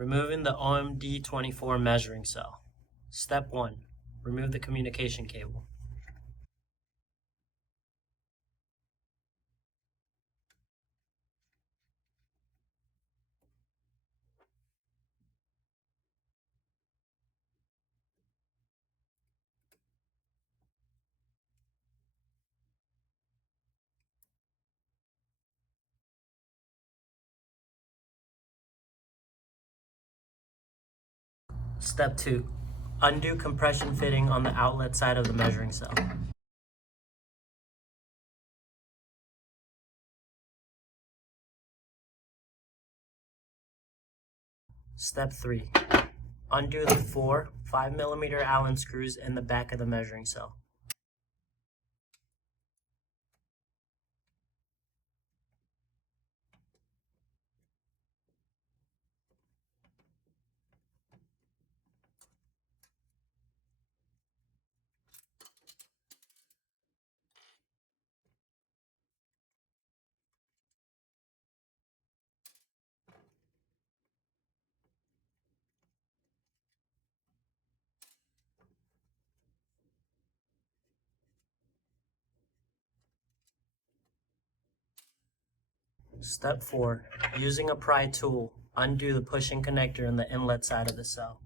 Removing the OMD 24 measuring cell. Step 1. Remove the communication cable. Step 2. Undo compression fitting on the outlet side of the measuring cell. Step 3. Undo the 4 5mm Allen screws in the back of the measuring cell. Step 4. Using a pry tool, undo the pushing connector in the inlet side of the cell.